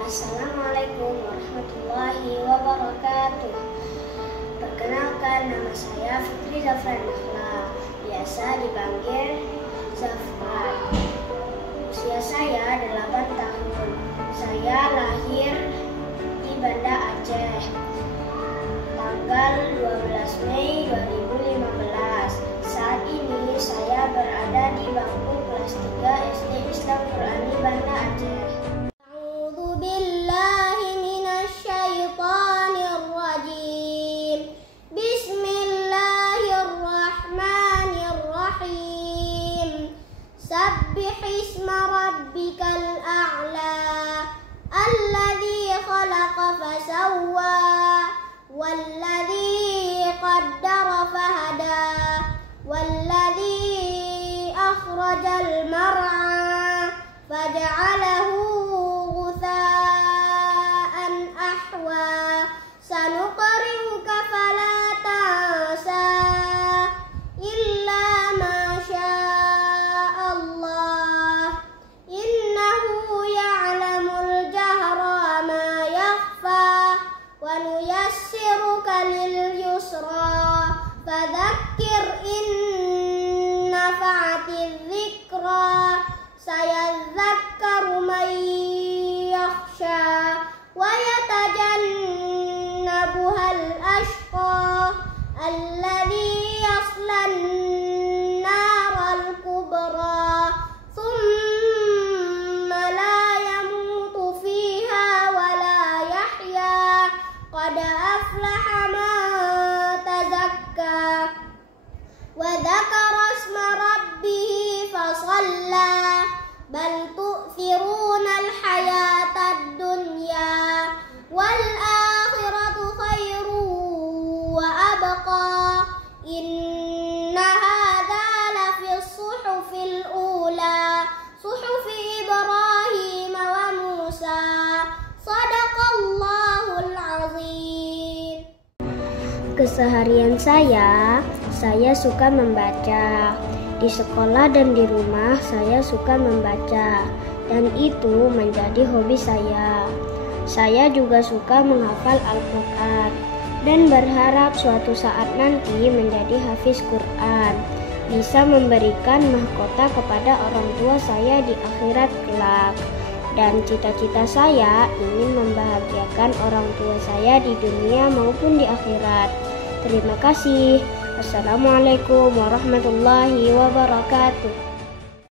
Assalamualaikum warahmatullahi wabarakatuh. Perkenalkan, nama saya Fitri Zafran Nahla, biasa dipanggil Zafran. Usia saya 8 tahun. Saya lahir di Banda Aceh, tanggal 12 Mei 2015. Saat ini saya berada di bangku kelas 3 SD Islam Qurani Banda Aceh. سبح اسم ربك الأعلى الذي خلق فسوى والذي قدر فهدى والذي أخرج المرعى فجعله غثاء أحوى سنقرئك فلا تنسى إلا ما شاء الله إنه يعلم الجهر وما يخفى ونيسرك لليسرى فذكر إن نفعت الذكرى سيذكر من يخشى ويتجنبها الأشقى الذي يصلى النار الكبرى ثم لا يموت فيها ولا يحيا قد أفلح من تزكى وذكر اسم ربه فصلى بل تؤثرون الحياة الدنيا والآخرة خير وأبقى إن هذا لفي الصحف الأولى صحف إبراهيم وموسى صدق الله العظيم. Keseharian saya suka membaca. Di sekolah dan di rumah saya suka membaca, dan itu menjadi hobi saya. Saya juga suka menghafal Al-Quran dan berharap suatu saat nanti menjadi hafiz Quran, bisa memberikan mahkota kepada orang tua saya di akhirat kelak. Dan cita-cita saya ingin membahagiakan orang tua saya di dunia maupun di akhirat. Terima kasih. Assalamualaikum warahmatullahi wabarakatuh.